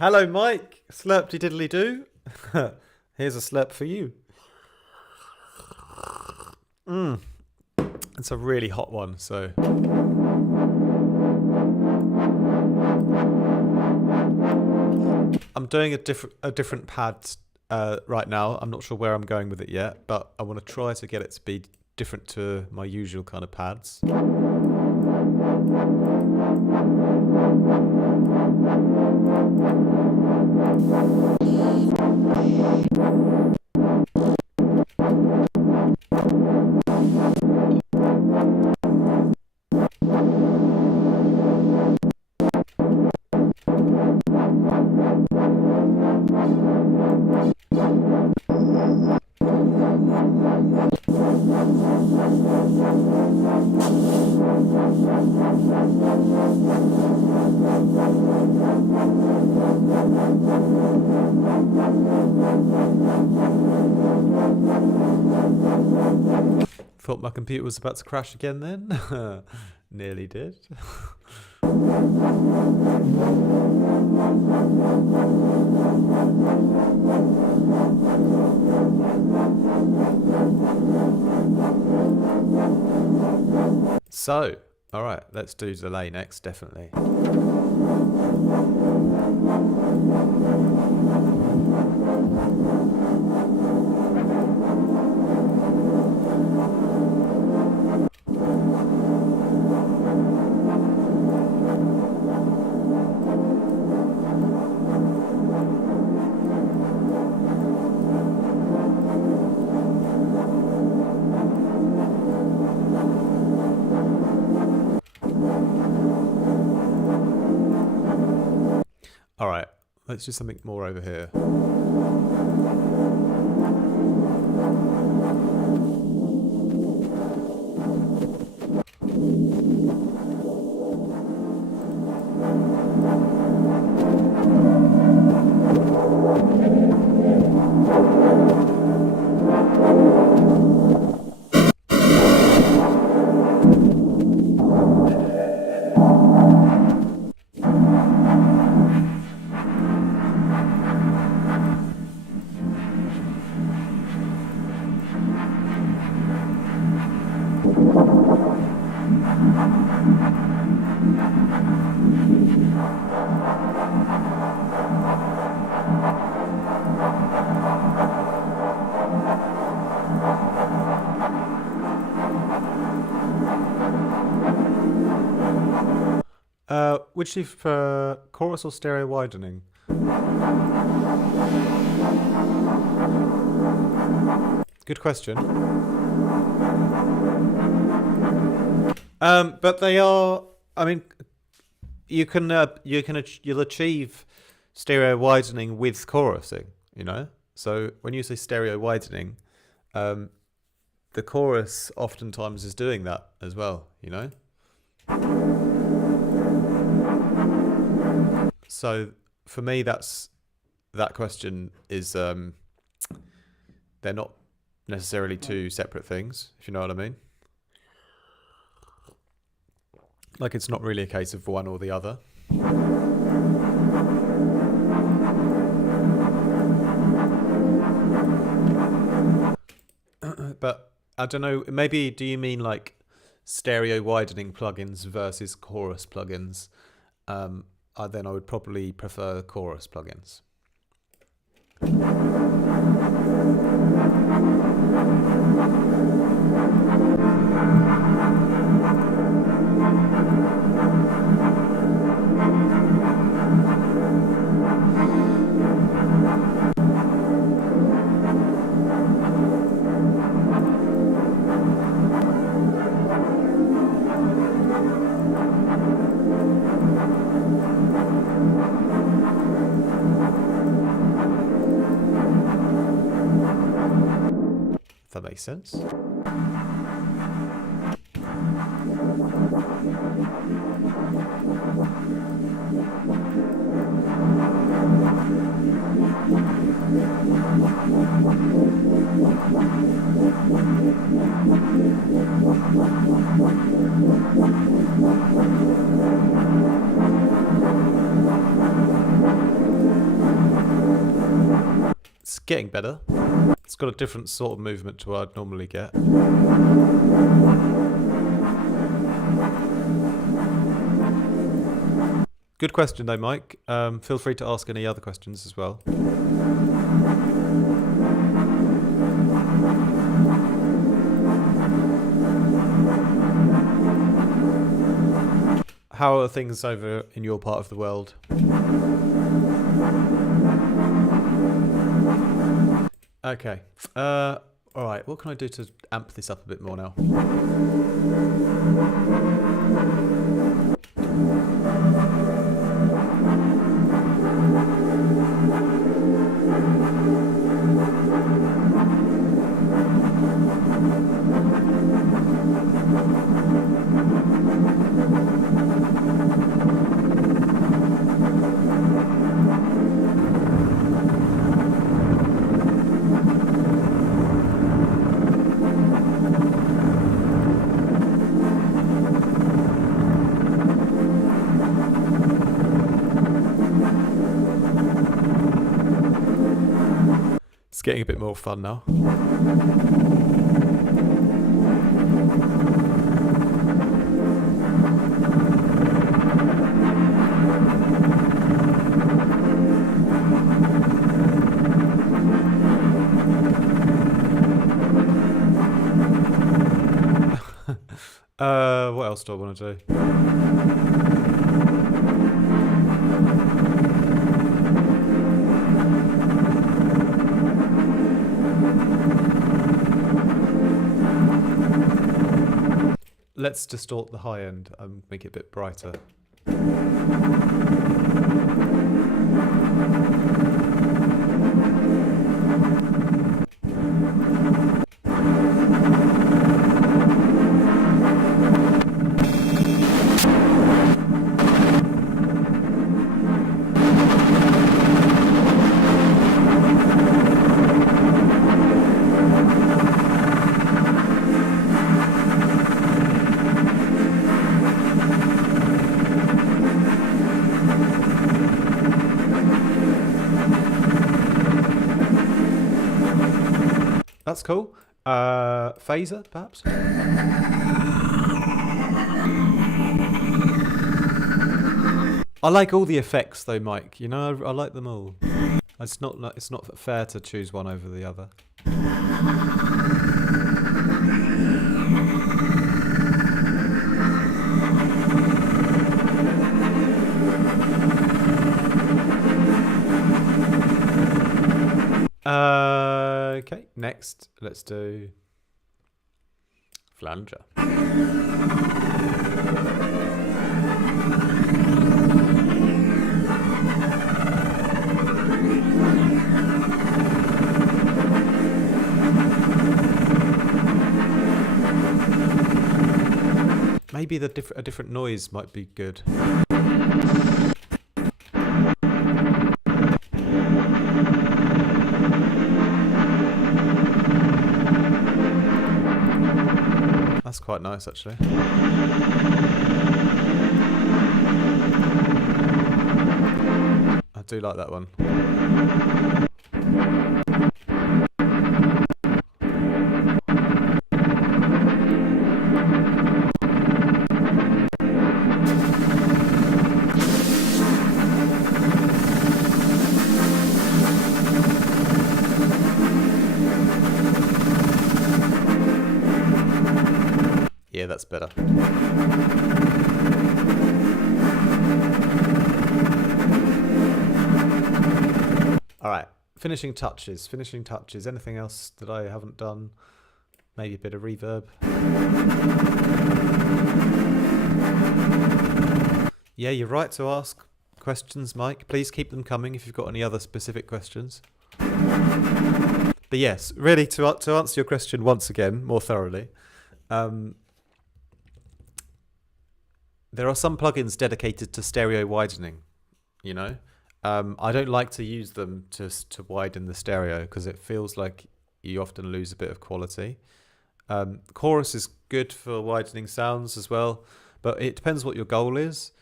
Hello, Mike. Slurpty diddly do. Here's a slurp for you. It's a really hot one, so. I'm doing a different pad right now. I'm not sure where I'm going with it yet, but I want to try to get it to be different to my usual kind of pads. Thought my computer was about to crash again then. Nearly did. So, alright, let's do delay next, definitely. Alright, let's do something more over here. Which do you prefer, chorus or stereo widening? Good question. But they are. I mean, you'll achieve stereo widening with chorusing. You know. So when you say stereo widening, the chorus oftentimes is doing that as well. You know. So for me, that question is they're not necessarily two separate things, if you know what I mean. Like it's not really a case of one or the other. But I don't know, maybe do you mean like stereo widening plugins versus chorus plugins? Then I would probably prefer chorus plugins. If that makes sense. getting better. It's got a different sort of movement to what I'd normally get. Good question though, Mike. Feel free to ask any other questions as well. How are things over in your part of the world? Okay. All right. What can I do to amp this up a bit more now? It's getting a bit more fun now. What else do I want to do? Let's distort the high end and make it a bit brighter. That's cool. Phaser, perhaps? I like all the effects though, Mike. You know, I like them all. It's not fair to choose one over the other. Okay, next, let's do flanger. Maybe a different noise might be good. That's quite nice, actually. I do like that one. Yeah, that's better. Alright, finishing touches. Anything else that I haven't done? Maybe a bit of reverb. Yeah, you're right to ask questions, Mike. Please keep them coming if you've got any other specific questions. But yes, really, to answer your question once again, more thoroughly, there are some plugins dedicated to stereo widening, you know. I don't like to use them to widen the stereo because it feels like you often lose a bit of quality. Chorus is good for widening sounds as well, but it depends what your goal is.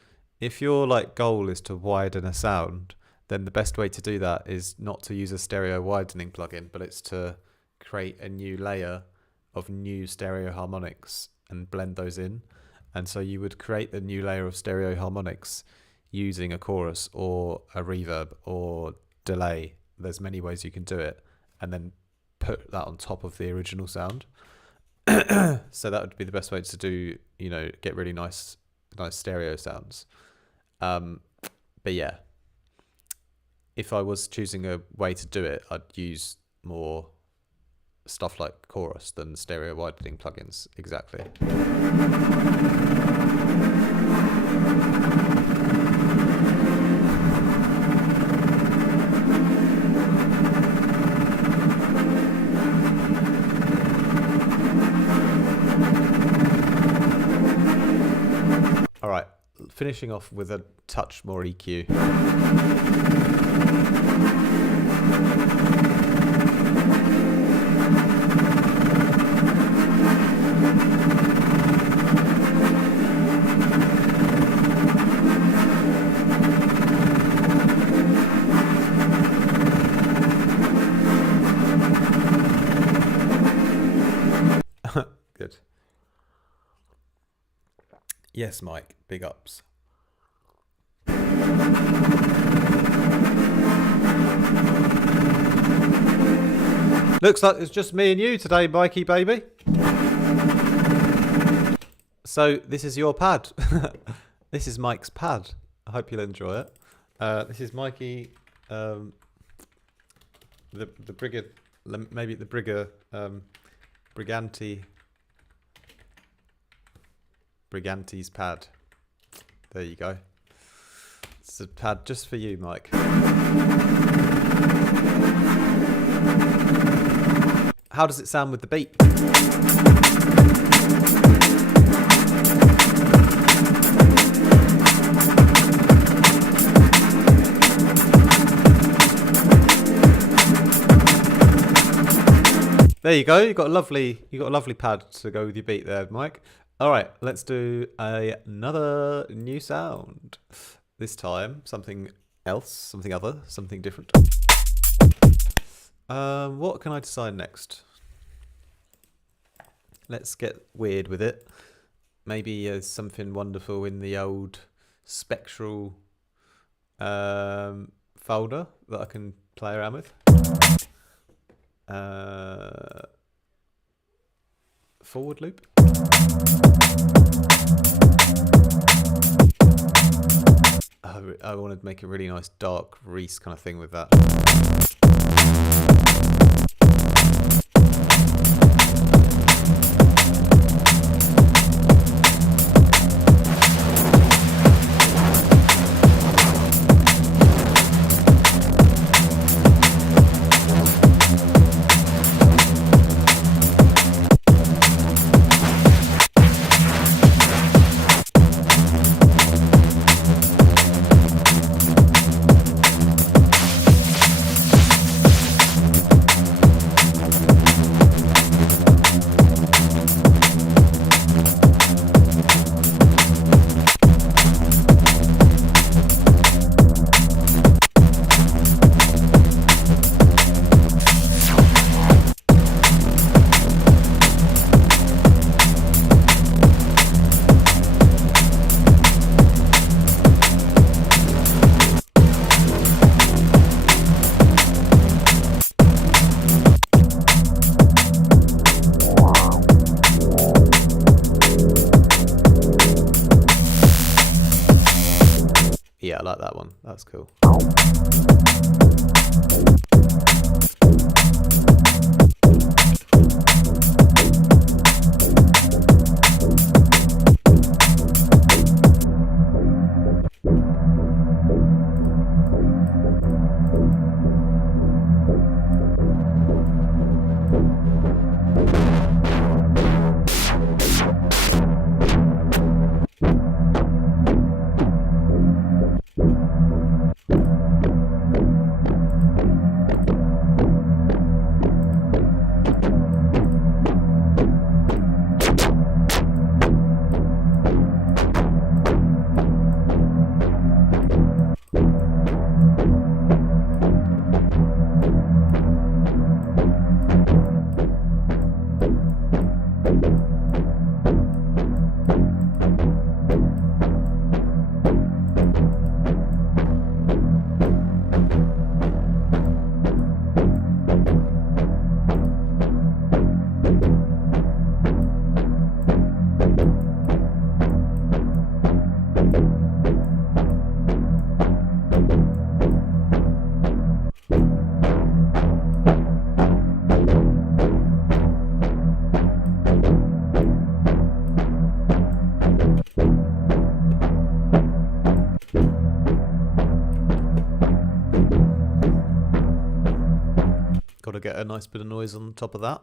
If your goal is to widen a sound, then the best way to do that is not to use a stereo widening plugin, but it's to create a new layer of new stereo harmonics and blend those in. And so you would create the new layer of stereo harmonics using a chorus or a reverb or delay. There's many ways you can do it, and then put that on top of the original sound. So that would be the best way to do, get really nice stereo sounds. But yeah, if I was choosing a way to do it, I'd use more stuff like chorus than stereo widening plugins. Exactly. All right, finishing off with a touch more EQ. Good. Yes, Mike, big ups. Looks like it's just me and you today, Mikey baby. So this is your pad. This is Mike's pad. I hope you'll enjoy it. This is Mikey, the Brigger, maybe the Brigger, Briganti's pad. There you go. It's a pad just for you, Mike. How does it sound with the beat? There you go. You got a lovely pad to go with your beat there, Mike. All right, let's do another new sound. This time, something else, something other, something different. What can I decide next? Let's get weird with it. Maybe something wonderful in the old spectral folder that I can play around with. Forward loop. I wanted to make a really nice dark Reese kind of thing with that. Yeah, I like that one. That's cool. get a nice bit of noise on top of that.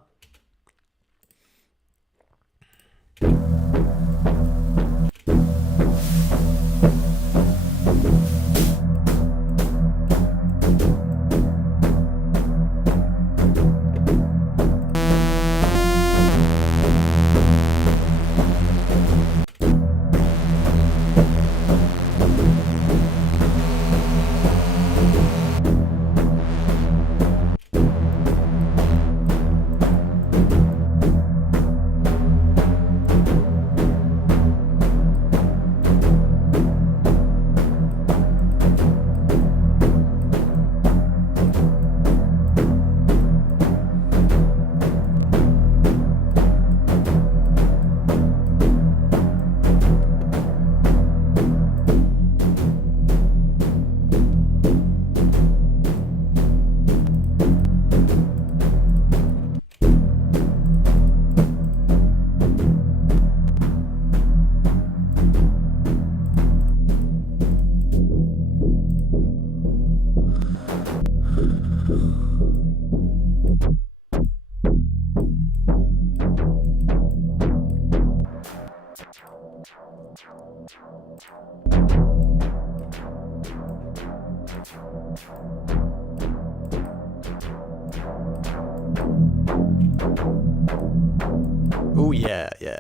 Oh yeah, yeah.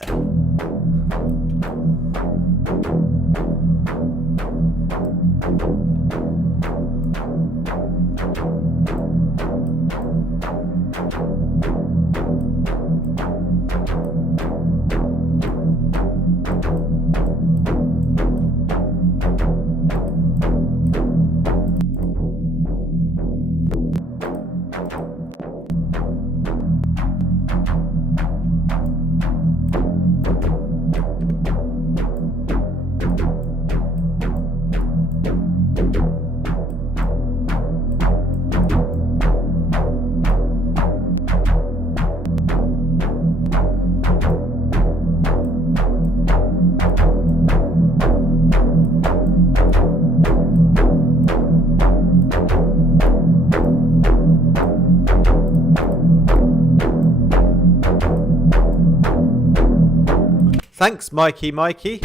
Thanks, Mikey.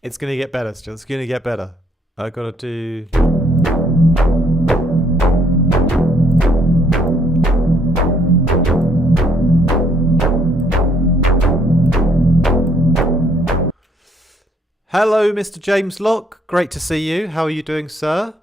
It's going to get better still. It's going to get better. I got to do... Hello, Mr. James Locke. Great to see you. How are you doing, sir?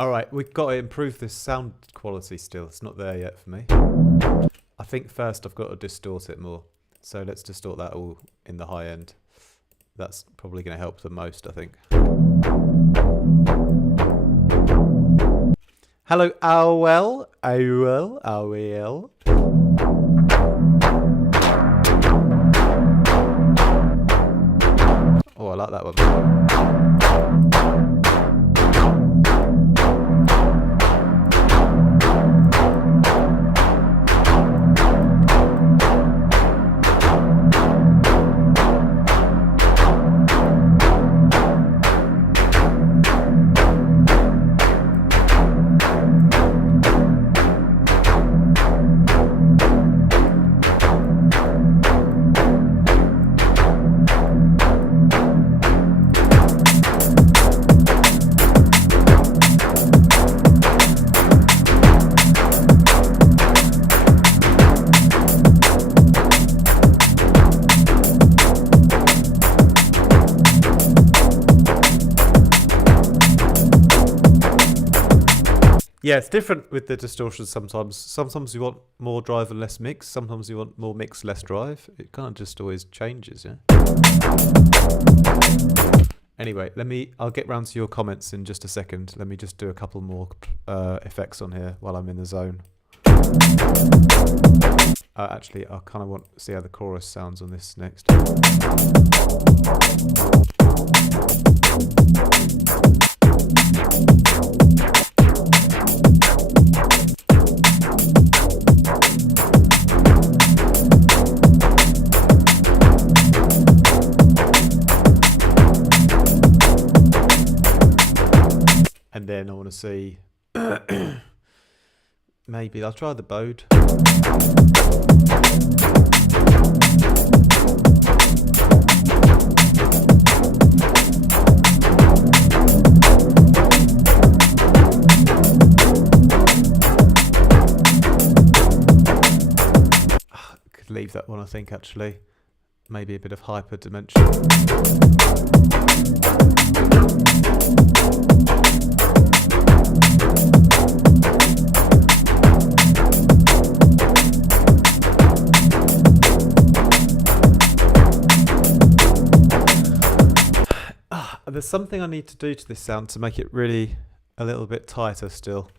Alright, we've got to improve this sound quality still. It's not there yet for me. I think first I've got to distort it more. So let's distort that all in the high end. That's probably going to help the most, I think. Hello, Owell. Owell. Oh, I like that one. Yeah, it's different with the distortions sometimes. Sometimes you want more drive and less mix. Sometimes you want more mix, less drive. It kind of just always changes, yeah? Anyway, I'll get round to your comments in just a second. Let me just do a couple more effects on here while I'm in the zone. Actually, I kind of want to see how the chorus sounds on this next. And then I want to see, maybe I'll try the bowed. Could leave that one, I think, actually. Maybe a bit of hyper dimension. There's something I need to do to this sound to make it really a little bit tighter still.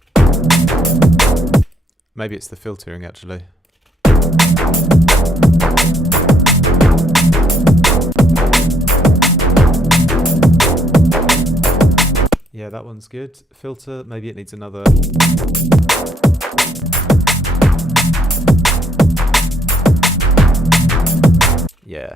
Maybe it's the filtering, actually. Yeah, that one's good. Filter, maybe it needs another. Yeah.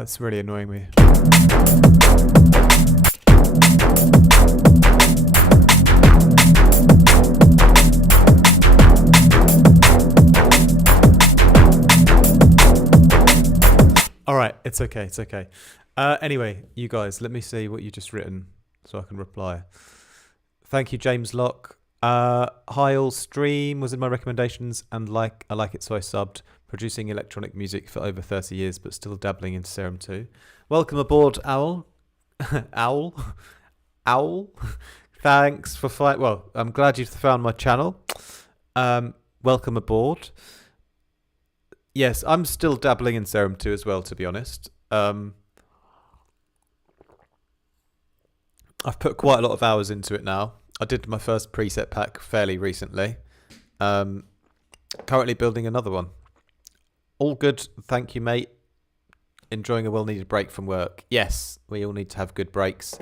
It's really annoying me. Alright, it's okay, it's okay. Anyway, you guys, let me see what you just written so I can reply. Thank you, James Locke. Hi all, stream was in my recommendations and I like it, so I subbed. Producing electronic music for over 30 years, but still dabbling into Serum too. Welcome aboard, Owl. Owl. Thanks for well, I'm glad you've found my channel. Welcome aboard. Yes, I'm still dabbling in Serum 2 as well, to be honest. I've put quite a lot of hours into it now. I did my first preset pack fairly recently. Currently building another one. All good, thank you, mate. Enjoying a well-needed break from work. Yes, we all need to have good breaks.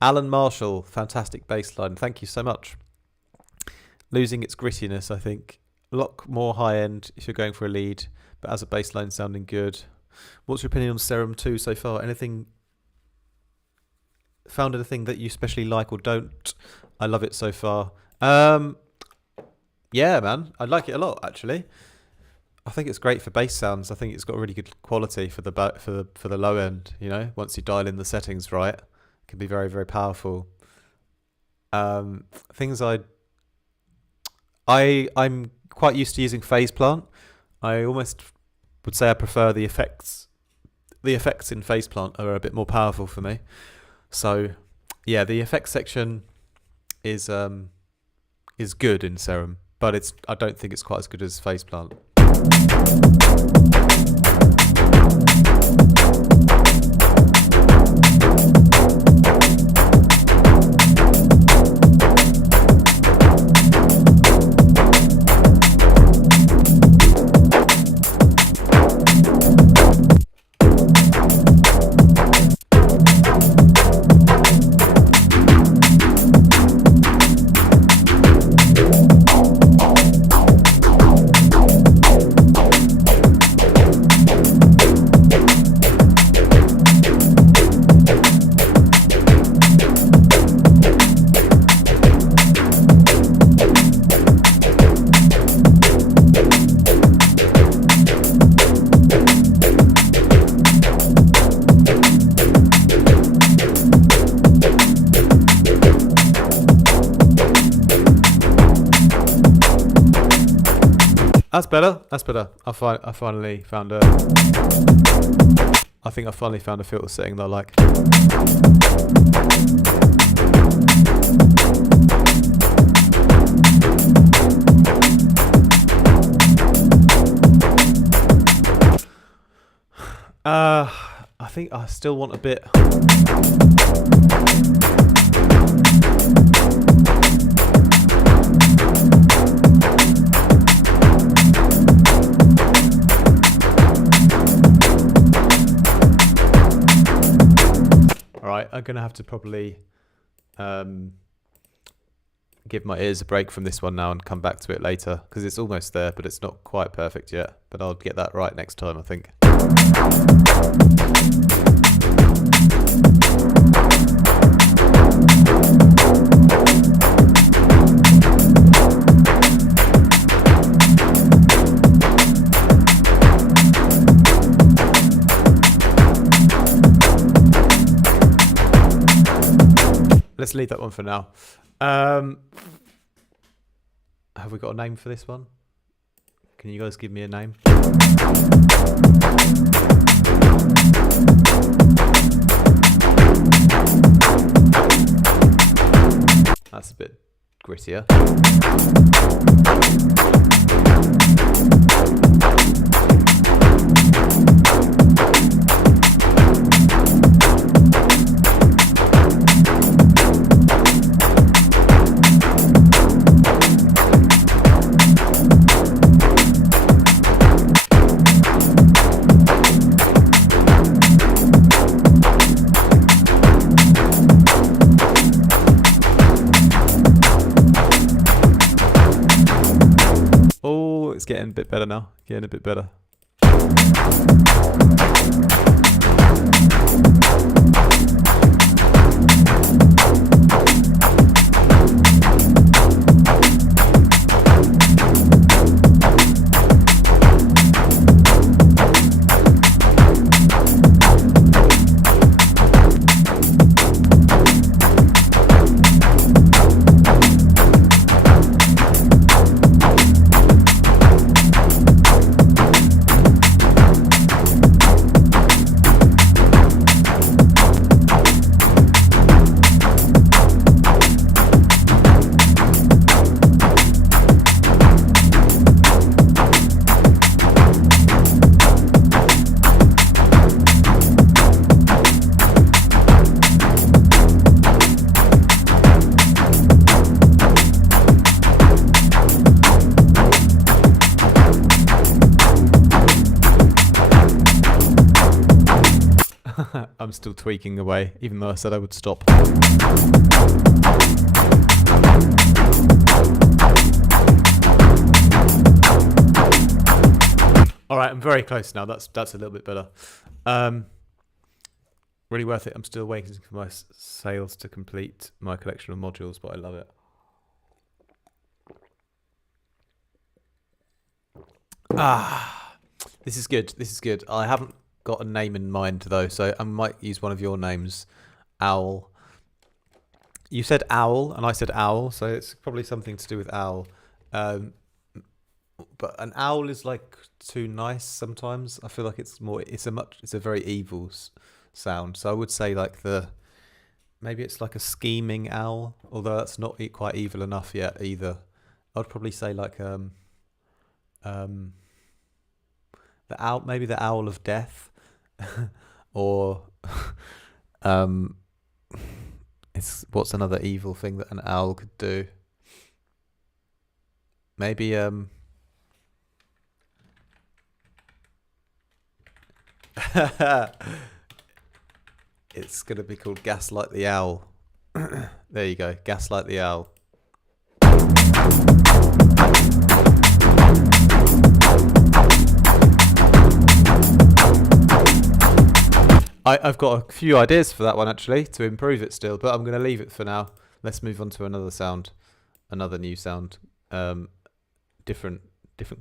Alan Marshall, fantastic bass line. Thank you so much. Losing its grittiness, I think. A lot more high-end if you're going for a lead, but as a bass line sounding good. What's your opinion on Serum 2 so far? Found anything that you especially like or don't? I love it so far. Yeah, man, I like it a lot, actually. I think it's great for bass sounds. I think it's got really good quality for the low end. You know, once you dial in the settings right, it can be very, very powerful. Things I'm quite used to using phase plant. I almost would say I prefer the effects. The effects in phase plant are a bit more powerful for me. So, yeah, the effects section is good in Serum, but I don't think it's quite as good as phase plant. That's better. That's better. I finally found a. I think I finally found a filter setting that I like. I think I still want a bit. Alright, I'm going to have to probably give my ears a break from this one now and come back to it later, because it's almost there, but it's not quite perfect yet. But I'll get that right next time, I think. Let's leave that one for now. Have we got a name for this one? Can you guys give me a name? That's a bit grittier. It's getting a bit better now. Getting a bit better. I'm still tweaking away, even though I said I would stop. Alright, I'm very close now. That's a little bit better. Really worth it. I'm still waiting for my sales to complete my collection of modules, but I love it. This is good. This is good. I haven't got a name in mind though, so I might use one of your names. Owl. You said owl and I said owl, so it's probably something to do with owl. But an owl is like too nice sometimes. I feel like it's a very evil sound. So I would say like maybe it's like a scheming owl, although that's not quite evil enough yet either. I'd probably say like the owl, maybe the owl of death. Or what's another evil thing that an owl could do? Maybe it's gonna be called Gaslight the Owl. There you go, Gaslight the Owl. I've got a few ideas for that one actually to improve it still, but I'm going to leave it for now. Let's move on to another sound, another new sound, different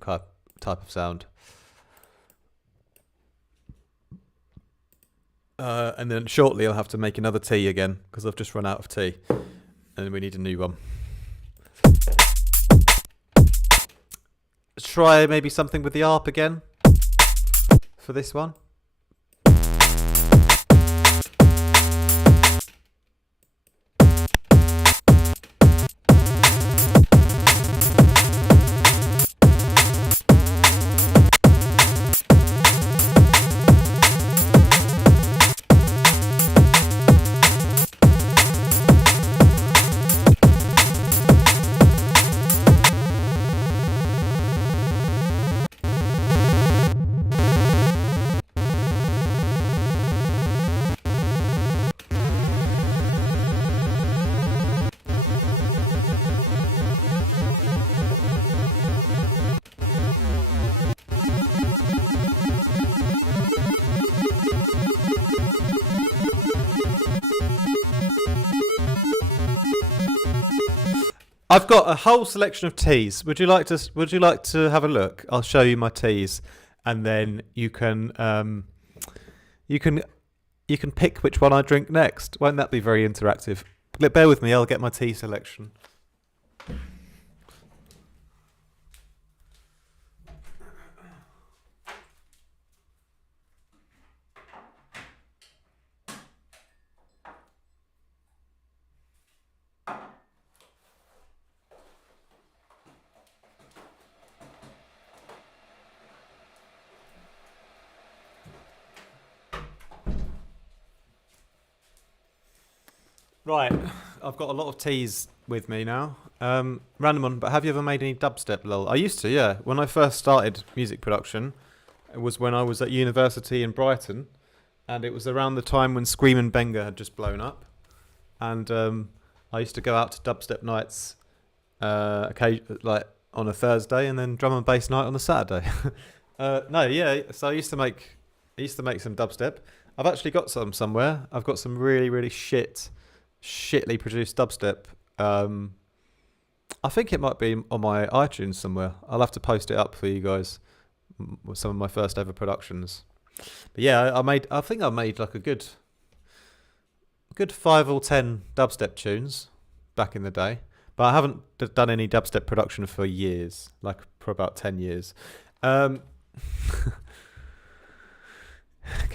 type of sound. And then shortly I'll have to make another tea again because I've just run out of tea, and we need a new one. try maybe something with the ARP again for this one. I've got a whole selection of teas. Would you like to have a look? I'll show you my teas, and then you can pick which one I drink next. Won't that be very interactive? Bear with me. I'll get my tea selection. Right, I've got a lot of teas with me now. Random one, but have you ever made any dubstep, lol? I used to, yeah. When I first started music production, it was when I was at university in Brighton, and it was around the time when Screamin' Benga had just blown up. And I used to go out to dubstep nights, like on a Thursday, and then drum and bass night on a Saturday. So I used to make some dubstep. I've actually got some somewhere. I've got some really, really shittily produced dubstep. I think it might be on my iTunes somewhere. I'll have to post it up for you guys with some of my first ever productions. But yeah, I think I made like a good 5 or 10 dubstep tunes back in the day, but I haven't done any dubstep production for years, like for about 10 years. Can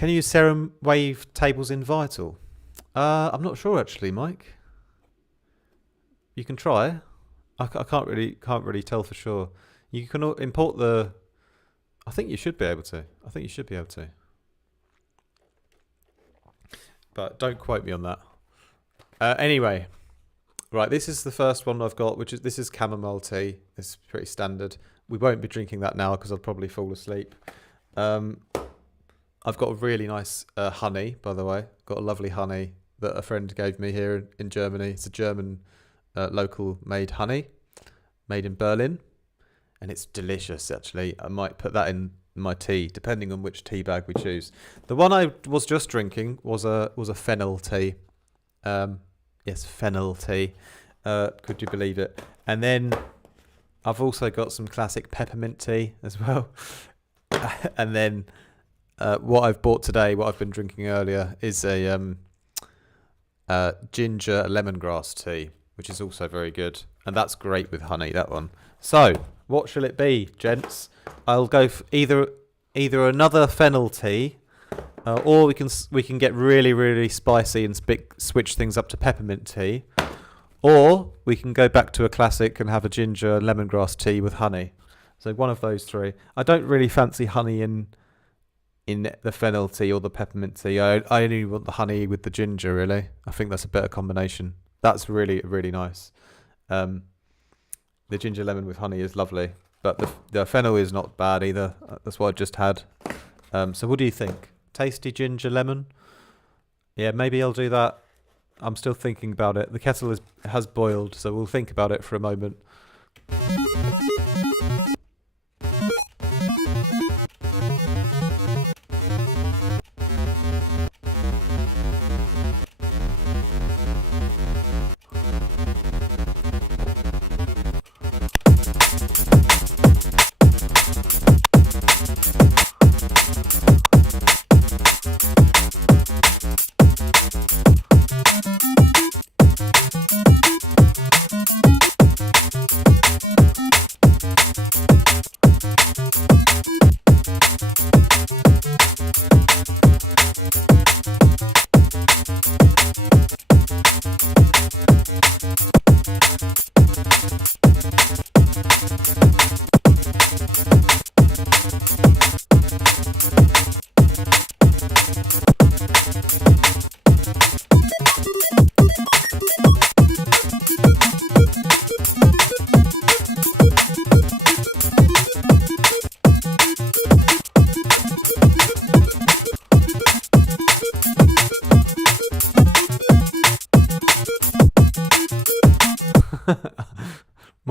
you use Serum wave tables in Vital? I'm not sure actually, Mike. You can try. I can't really tell for sure. You can import the. I think you should be able to. But don't quote me on that. Anyway, right. This is the first one I've got, this is chamomile tea. It's pretty standard. We won't be drinking that now because I'll probably fall asleep. I've got a really nice honey, by the way. Got a lovely honey that a friend gave me here in Germany. It's a German local made honey, made in Berlin, and it's delicious actually. I might put that in my tea, depending on which tea bag we choose. The one I was just drinking was a fennel tea. Yes, fennel tea. Could you believe it? And then I've also got some classic peppermint tea as well. And then what I've bought today, what I've been drinking earlier, is a ginger lemongrass tea, which is also very good, and that's great with honey, that one. So what shall it be, gents? I'll go for either another fennel tea, or we can get really, really spicy and switch things up to peppermint tea, or we can go back to a classic and have a ginger lemongrass tea with honey. So one of those three. I don't really fancy honey in the fennel tea or the peppermint tea. I only want the honey with the ginger, really. I think that's a better combination. That's really, really nice. The ginger lemon with honey is lovely, but the fennel is not bad either. That's what I just had. So what do you think? Tasty ginger lemon? Yeah, maybe I'll do that. I'm still thinking about it. The kettle has boiled, so we'll think about it for a moment.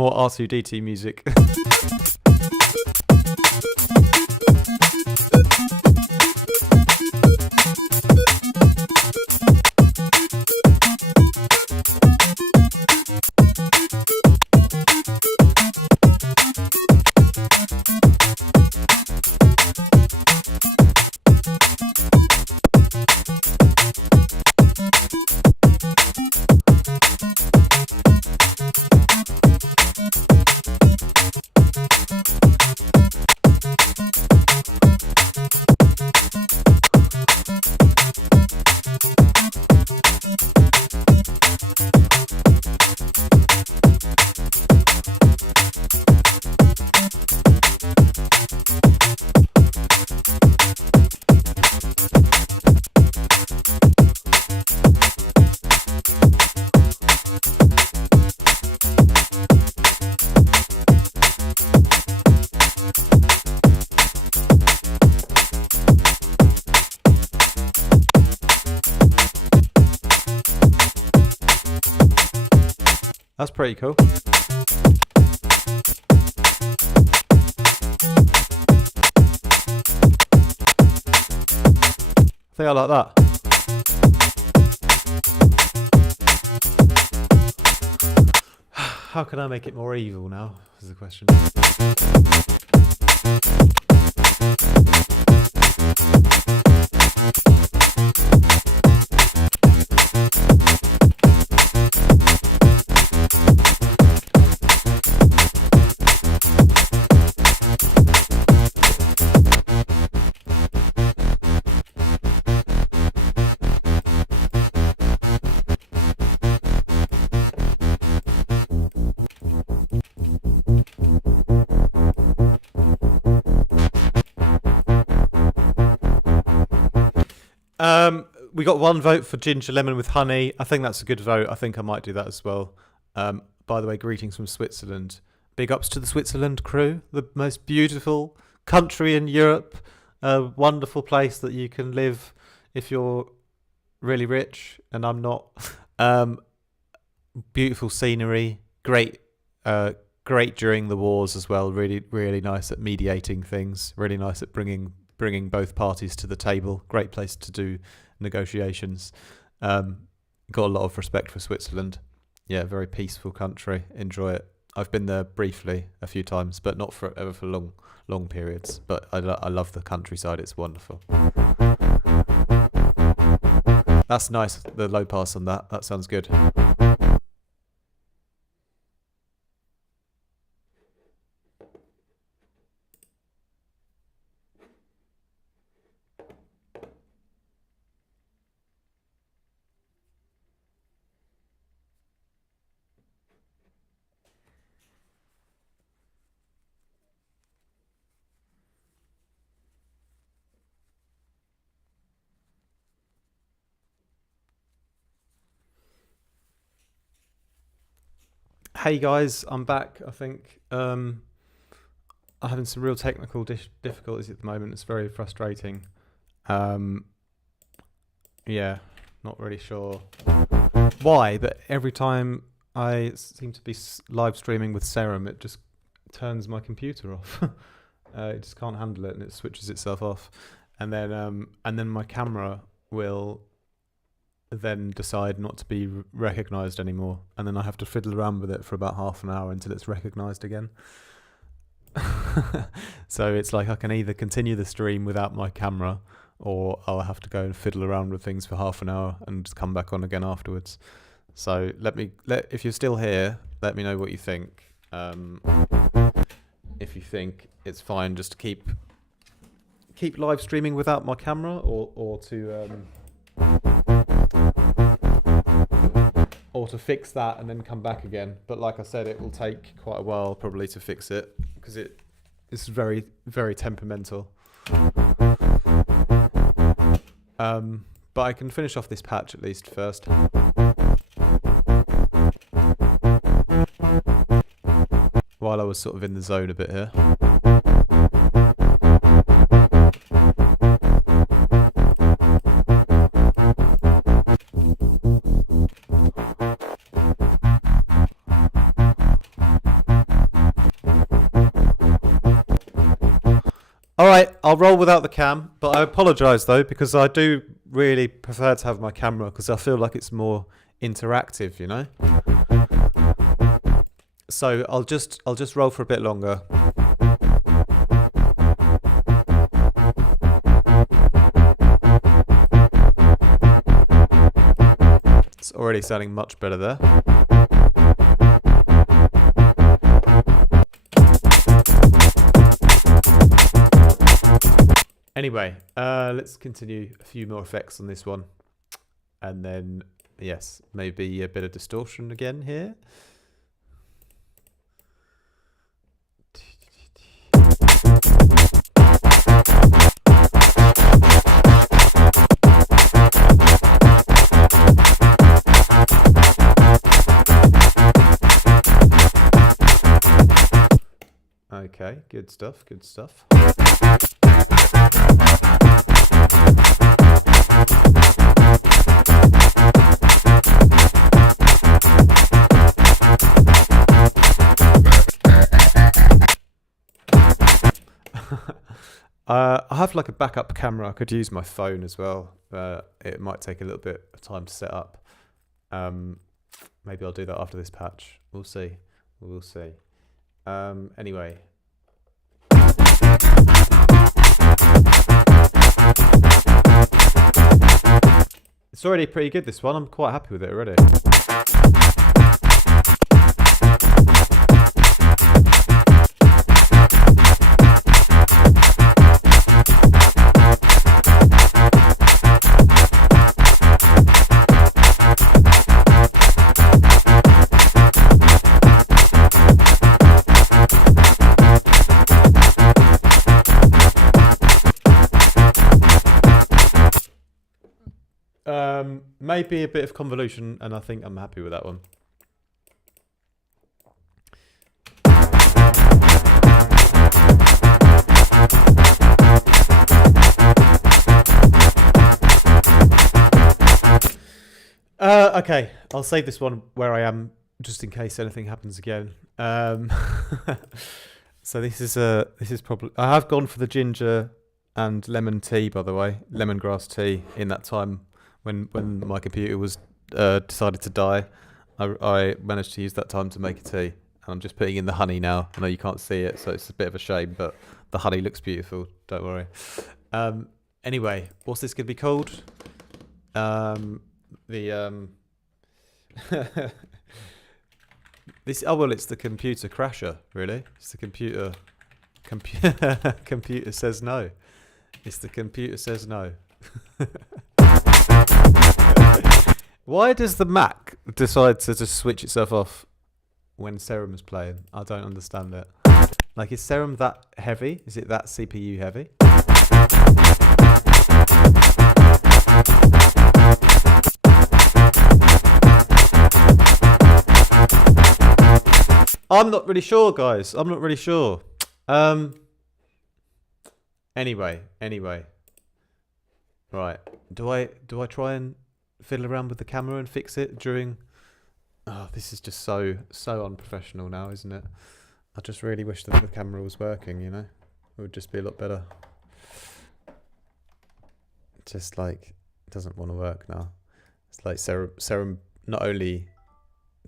more R2D2 music. That's pretty cool. I think I like that. How can I make it more evil now, is the question. We got one vote for ginger lemon with honey. I think that's a good vote. I think I might do that as well. By the way, greetings from Switzerland. Big ups to the Switzerland crew, the most beautiful country in Europe. A wonderful place that you can live if you're really rich, and I'm not. Beautiful scenery, great during the wars as well. Really, really nice at mediating things. Really nice at bringing both parties to the table. Great place to do negotiations. Got a lot of respect for Switzerland. Yeah, very peaceful country. Enjoy it. I've been there briefly a few times, but not for long periods. But I love the countryside. It's wonderful. That's nice. The low pass on that. That sounds good. Hey guys, I'm back. I think I'm having some real technical difficulties at the moment. It's very frustrating. Yeah, not really sure why, but every time I seem to be live streaming with Serum, it just turns my computer off. It just can't handle it, and it switches itself off, and then my camera will then decide not to be recognised anymore, and then I have to fiddle around with it for about half an hour until it's recognised again. So it's like I can either continue the stream without my camera, or I'll have to go and fiddle around with things for half an hour and just come back on again afterwards. So if you're still here, let me know what you think. If you think it's fine just to keep live streaming without my camera, or to fix that and then come back again. But like I said, it will take quite a while probably to fix it, because it's very, very temperamental. But I can finish off this patch at least first. While I was sort of in the zone a bit here. All right, I'll roll without the cam, but I apologise though because I do really prefer to have my camera because I feel like it's more interactive, you know. So I'll just roll for a bit longer. It's already sounding much better there. Anyway, let's continue a few more effects on this one. And then, yes, maybe a bit of distortion again here. Okay, good stuff, good stuff. I have like a backup camera. I could use my phone as well. It might take a little bit of time to set up. Maybe I'll do that after this patch. We'll see. We'll see. Anyway. It's already pretty good, this one. I'm quite happy with it already. Maybe a bit of convolution, and I think I'm happy with that one. Okay, I'll save this one where I am, just in case anything happens again. So this is probably, I have gone for the ginger and lemon tea, by the way, lemongrass tea. In that time when my computer was decided to die, I managed to use that time to make a tea. And I'm just putting in the honey now. I know you can't see it, so it's a bit of a shame, but the honey looks beautiful. Don't worry. Anyway, what's this going to be called? This, oh well, it's the computer crasher, really. It's the computer says no. It's the computer says no. Why does the Mac decide to just switch itself off when Serum is playing? I don't understand it. Like, is Serum that heavy? Is it that CPU heavy? I'm not really sure, guys. I'm not really sure. Anyway. Right. Do I try and fiddle around with the camera and fix it during... Oh, this is just so unprofessional now, isn't it? I just really wish that the camera was working, you know? It would just be a lot better. Just like, it doesn't want to work now. It's like Serum not only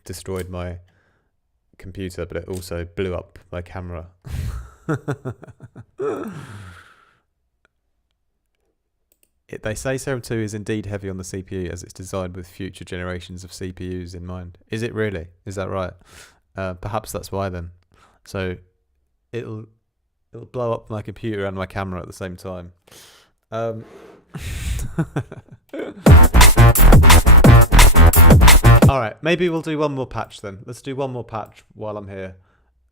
destroyed my computer, but it also blew up my camera. They say Serum 2 is indeed heavy on the CPU as it's designed with future generations of CPUs in mind. Is it really? Is that right? Perhaps that's why then. So it'll blow up my computer and my camera at the same time. Alright, maybe we'll do one more patch then. Let's do one more patch while I'm here,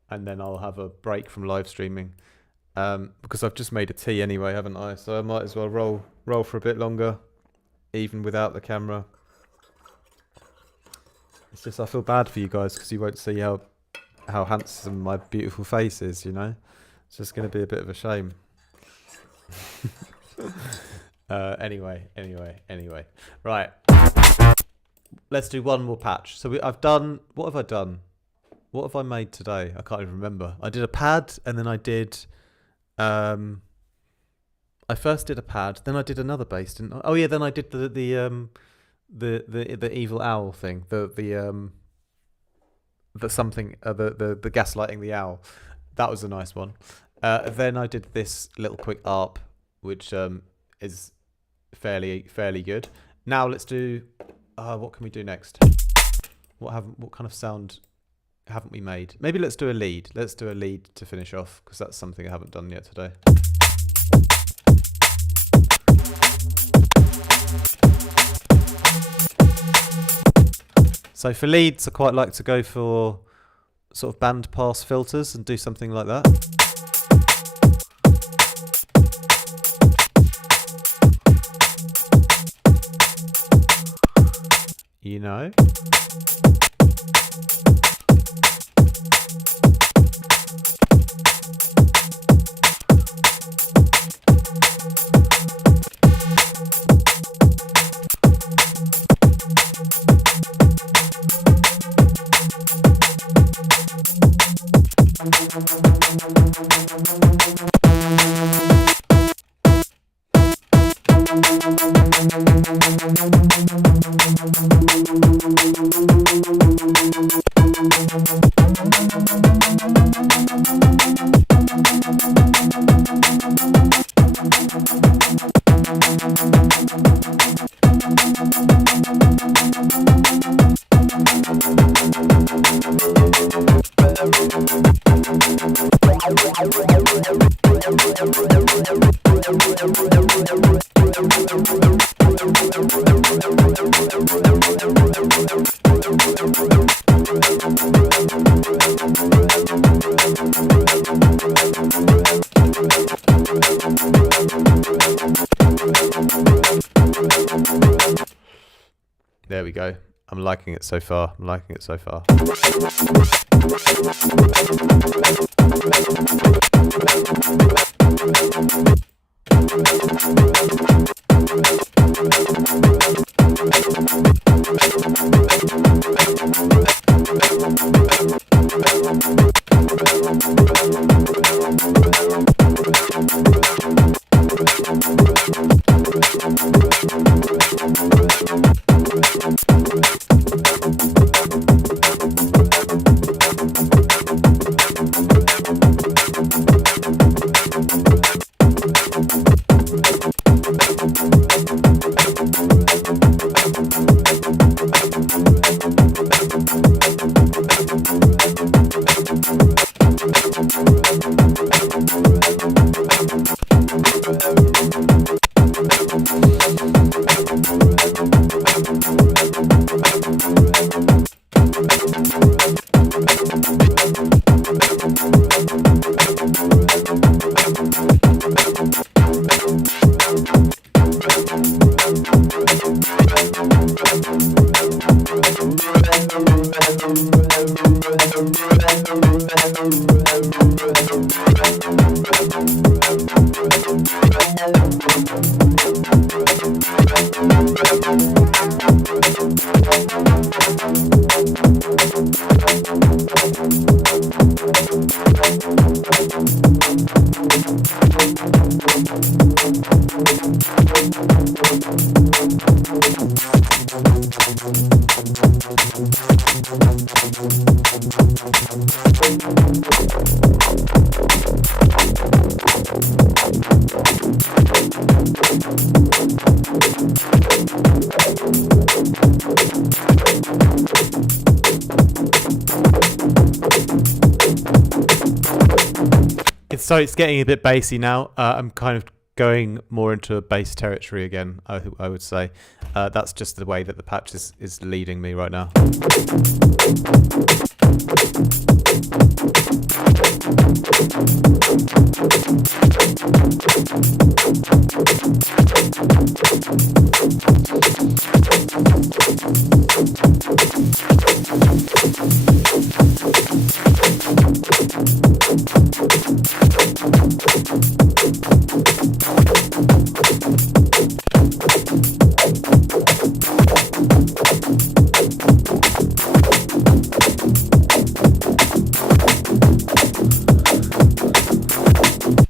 and then I'll have a break from live streaming. Because I've just made a tea anyway, haven't I? So I might as well roll for a bit longer, even without the camera. It's just I feel bad for you guys because you won't see how handsome my beautiful face is, you know? It's just going to be a bit of a shame. Anyway. Right. Let's do one more patch. So I've done... What have I done? What have I made today? I can't even remember. I did a pad, and then I did... I first did a pad, then I did another bass, didn't I? Oh yeah, then I did the evil owl thing, the something, the gaslighting the owl. That was a nice one. Then I did this little quick arp, which is fairly good. Now let's do. What can we do next? What kind of sound haven't we made? Maybe let's do a lead. Let's do a lead to finish off, because that's something I haven't done yet today. So for leads, I quite like to go for sort of band pass filters and do something like that. You know? There we go. I'm liking it so far. I'm liking it so far. So it's getting a bit bassy now. I'm kind of going more into a bass territory again, I would say. That's just the way that the patch is leading me right now.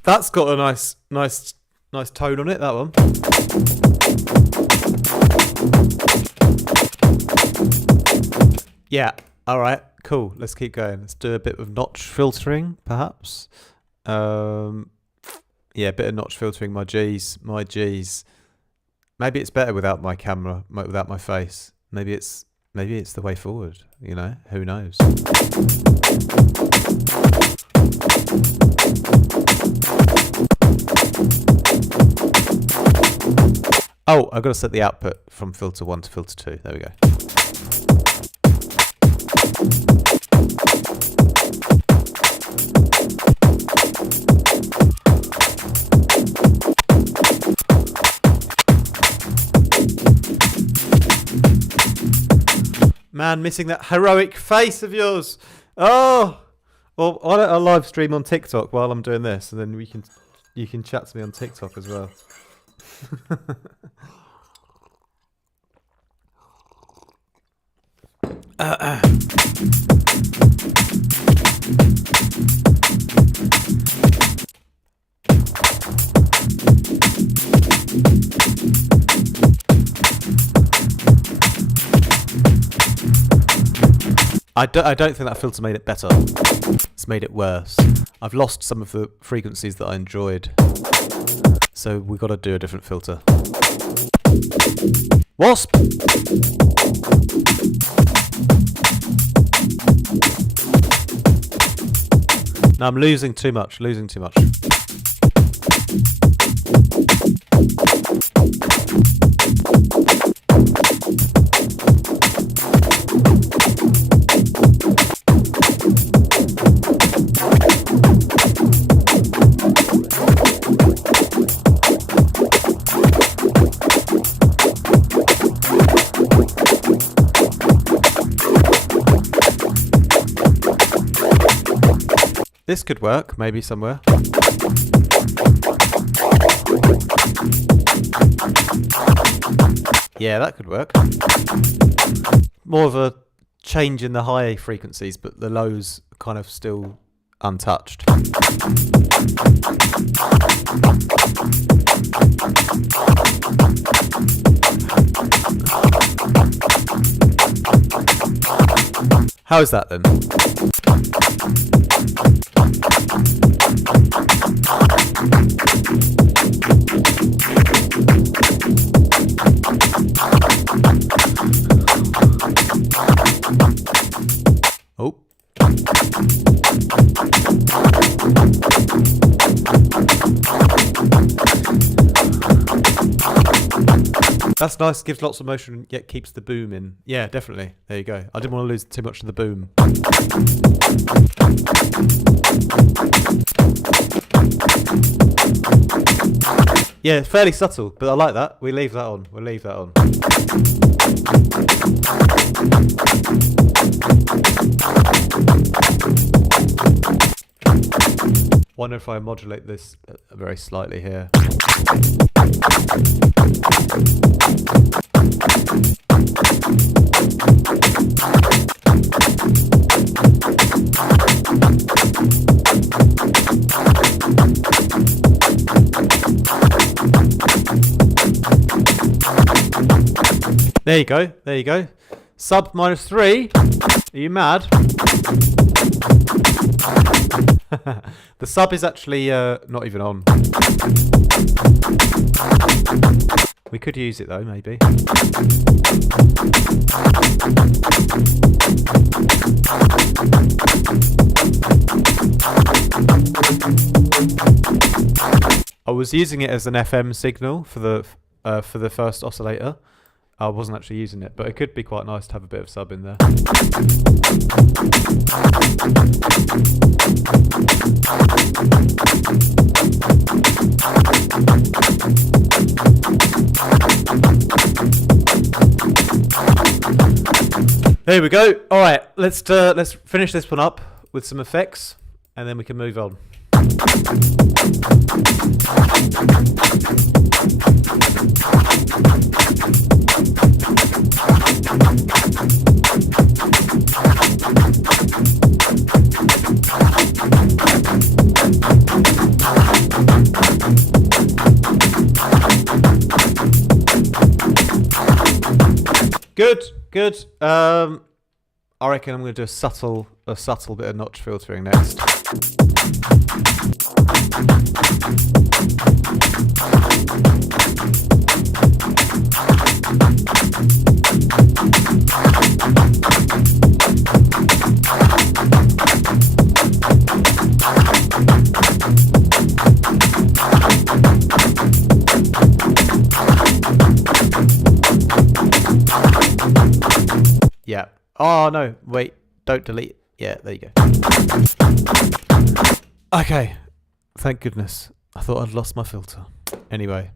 That's got a nice Nice tone on it, that one. Yeah, alright, cool. Let's keep going. Let's do a bit of notch filtering, perhaps. Yeah, a bit of notch filtering, my G's. Maybe it's better without my camera, without my face. Maybe it's the way forward, you know? Who knows? Oh, I've got to set the output from filter 1 to filter 2. There we go. Man, missing that heroic face of yours. Oh, well, why don't I live stream on TikTok while I'm doing this, and then you can chat to me on TikTok as well. I don't think that filter made it better. It's made it worse. I've lost some of the frequencies that I enjoyed. So we've got to do a different filter. Wasp! No, I'm losing too much. This could work, maybe somewhere. Yeah, that could work. More of a change in the high frequencies, but the lows are kind of still untouched. How is that then? Oh. That's nice, gives lots of motion, yet keeps the boom in. Yeah, definitely. There you go. I didn't want to lose too much of the boom. Yeah, fairly subtle, but I like that. We'll leave that on. Wonder if I modulate this very slightly here. There you go. Sub -3. Are you mad? The sub is actually not even on. We could use it though, maybe. I was using it as an FM signal for the first oscillator. I wasn't actually using it, but it could be quite nice to have a bit of sub in there. There we go. All right, let's finish this one up with some effects, and then we can move on. Good, good. I reckon I'm going to do a subtle bit of notch filtering next. Yeah. Oh, no. Wait. Don't delete. Yeah, there you go. Okay. Thank goodness. I thought I'd lost my filter. Anyway.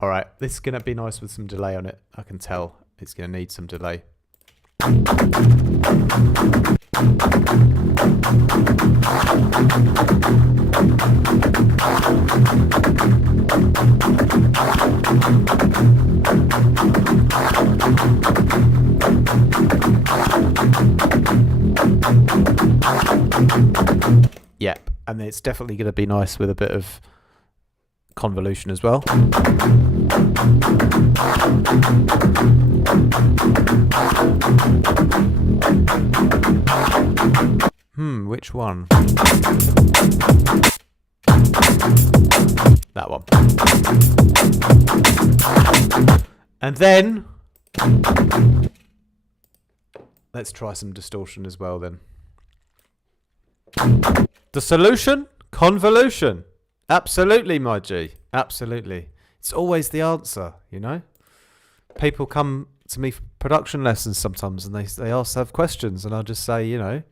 All right, this is going to be nice with some delay on it. I can tell it's going to need some delay. Yep, and it's definitely going to be nice with a bit of convolution as well. Which one? That one. And then let's try some distortion as well then. The solution? Convolution. Absolutely, my G. Absolutely. It's always the answer, you know? People come to me for production lessons sometimes and they ask to have questions and I'll just say, you know,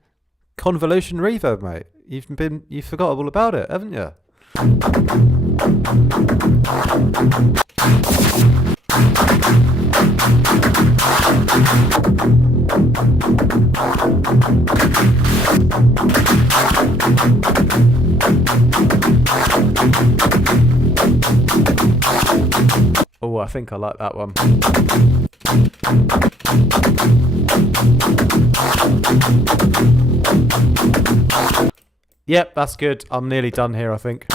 convolution reverb, mate. You forgot all about it, haven't you? Oh, I think I like that one. Yep, that's good. I'm nearly done here, I think.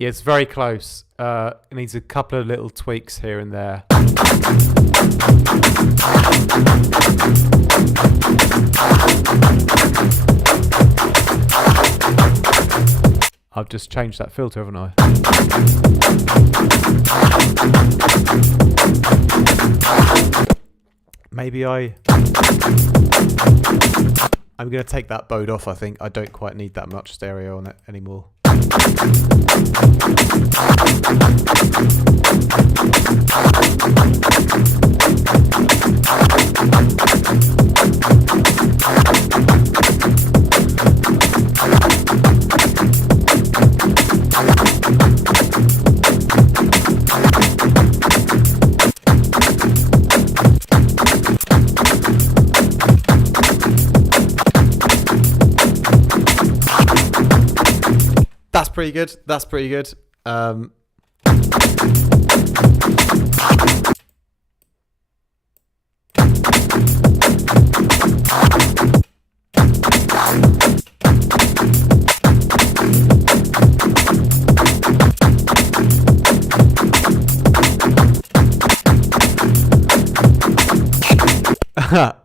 Yeah, it's very close. It needs a couple of little tweaks here and there. I've just changed that filter, haven't I? Maybe I'm going to take that bode off, I think. I don't quite need that much stereo on it anymore. That's pretty good. That's pretty good.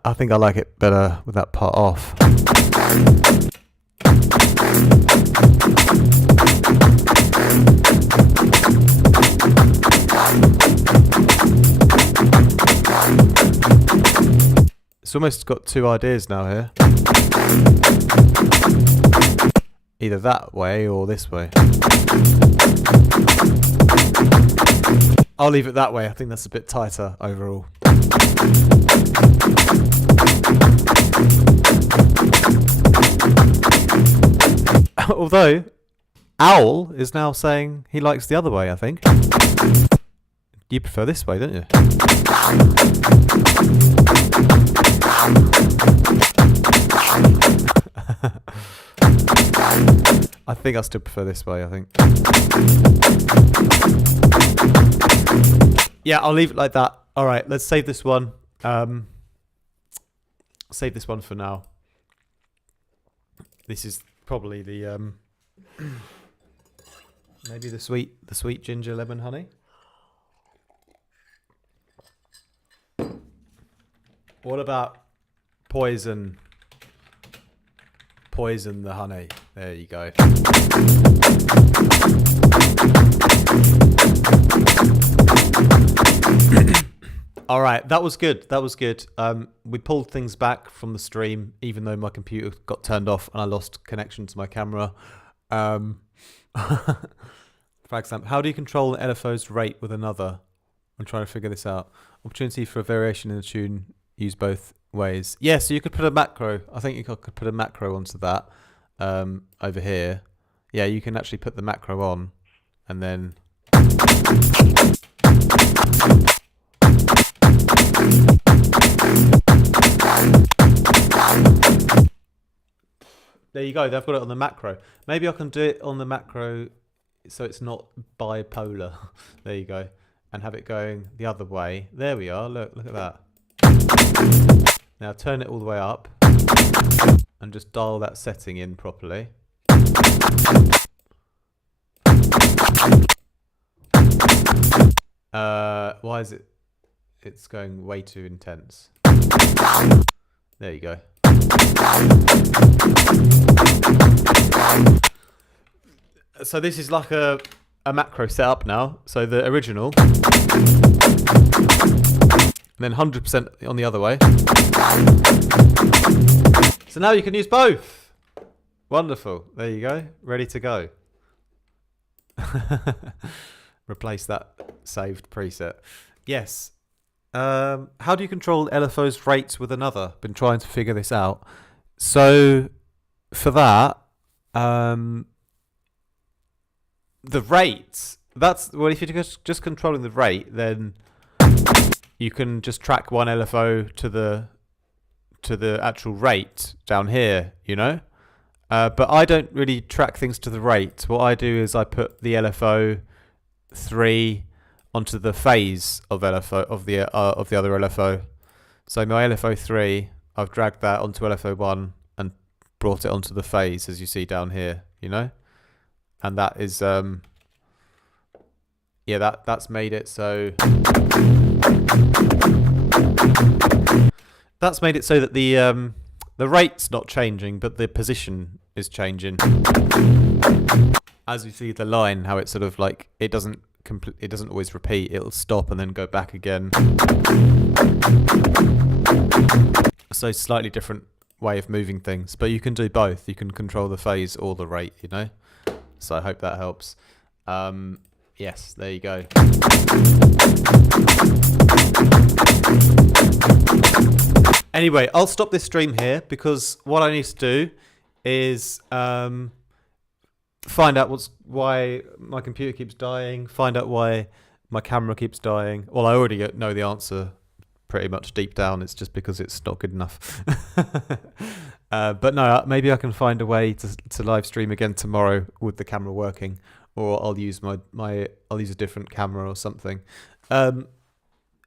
I think I like it better with that part off. It's almost got two ideas now here. Either that way or this way. I'll leave it that way. I think that's a bit tighter overall. Although, Owl is now saying he likes the other way, I think. You prefer this way, don't you? I think I still prefer this way, I think. Yeah, I'll leave it like that. All right, let's save this one. Save this one for now. This is probably the maybe the sweet ginger lemon honey. What about poison the honey? There you go. All right, that was good. That was good. We pulled things back from the stream, even though my computer got turned off and I lost connection to my camera. For example, how do you control an LFO's rate with another? I'm trying to figure this out. Opportunity for a variation in the tune. Use both ways. Yeah, so you could put a macro. I think you could put a macro onto that over here. Yeah, you can actually put the macro on and then... There you go. They've got it on the macro. Maybe I can do it on the macro so it's not bipolar. There you go. And have it going the other way. There we are. Look at that. Now turn it all the way up and just dial that setting in properly. Why is it? It's going way too intense. There you go. So this is like a macro setup now. So the original. And then 100% on the other way. So now you can use both. Wonderful. There you go. Ready to go. Replace that saved preset. Yes. How do you control LFO's rates with another? Been trying to figure this out. So for that, the rates, if you're just controlling the rate, then you can just track one LFO to the actual rate down here, you know. But I don't really track things to the rate. What I do is I put the LFO 3 onto the phase of LFO of the other LFO. So my LFO 3, I've dragged that onto LFO 1 and brought it onto the phase, as you see down here, you know. And that is yeah, that's made it so. That's made it so that the rate's not changing, but the position is changing. As you see the line, how it's sort of like it doesn't always repeat. It'll stop and then go back again. So slightly different way of moving things, but you can do both. You can control the phase or the rate, you know. So I hope that helps. Yes, there you go. Anyway, I'll stop this stream here because what I need to do is find out why my computer keeps dying, find out why my camera keeps dying. Well, I already know the answer pretty much deep down. It's just because it's not good enough. But no, maybe I can find a way to live stream again tomorrow with the camera working, or I'll use I'll use a different camera or something.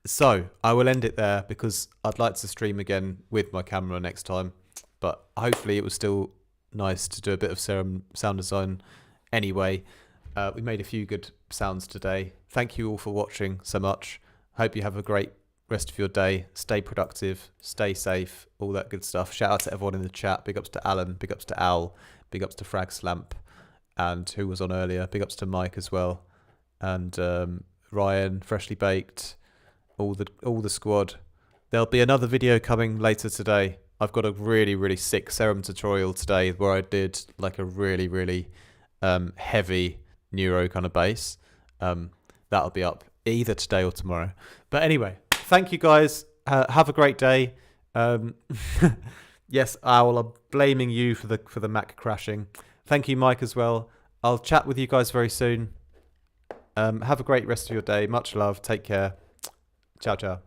So I will end it there because I'd like to stream again with my camera next time. But hopefully it was still nice to do a bit of Serum sound design anyway. We made a few good sounds today. Thank you all for watching so much. Hope you have a great rest of your day. Stay productive, stay safe, all that good stuff. Shout out to everyone in the chat. Big ups to Alan, big ups to Al, big ups to Frag Slamp, and who was on earlier. Big ups to Mike as well, and Ryan, Freshly Baked, all the squad. There'll be another video coming later today. I've got a really sick Serum tutorial today where I did like a really heavy neuro kind of bass. That'll be up either today or tomorrow. But anyway, thank you guys. Have a great day. Yes, Owl, I'm blaming you for the Mac crashing. Thank you, Mike, as well. I'll chat with you guys very soon. Have a great rest of your day. Much love. Take care. Ciao, ciao.